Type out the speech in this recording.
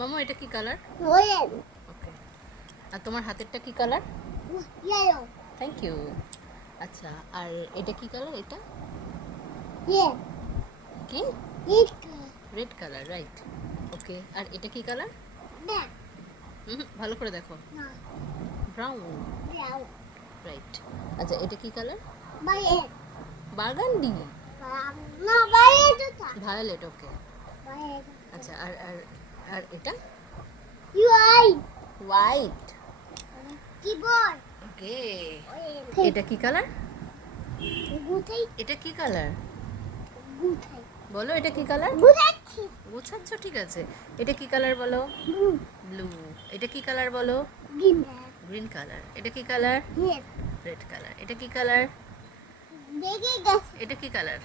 মামু এটা কি কালার? red, ওকে। আর তোমার হাতেরটা কি কালার? yellow, thank you. আচ্ছা, আর এটা কি কালার? এটা red, কি? red, red colour, right. Okay, আর এটা কি কালার? black, ভালো করে দেখো। no, brown, brown, right. আচ্ছা, এটা কি colour? violet, burgundy, no, violet, violet, okay. violet, আচ্ছা, আর আর আর এটা you are হোয়াইট, keyboard, ওকে। এটা কি কালার? গুথাই, এটা কি কালার? গুথাই, বলো এটা কি কালার? গুথাচ্ছি, গুছাচ্ছ, ঠিক আছে। এটা কি কালার বলো? blue, blue. এটা কি কালার বলো? green, green colour. এটা কি কালার? red, red colour. এটা কি কালার? দেখে গেছে, এটা কি কালার?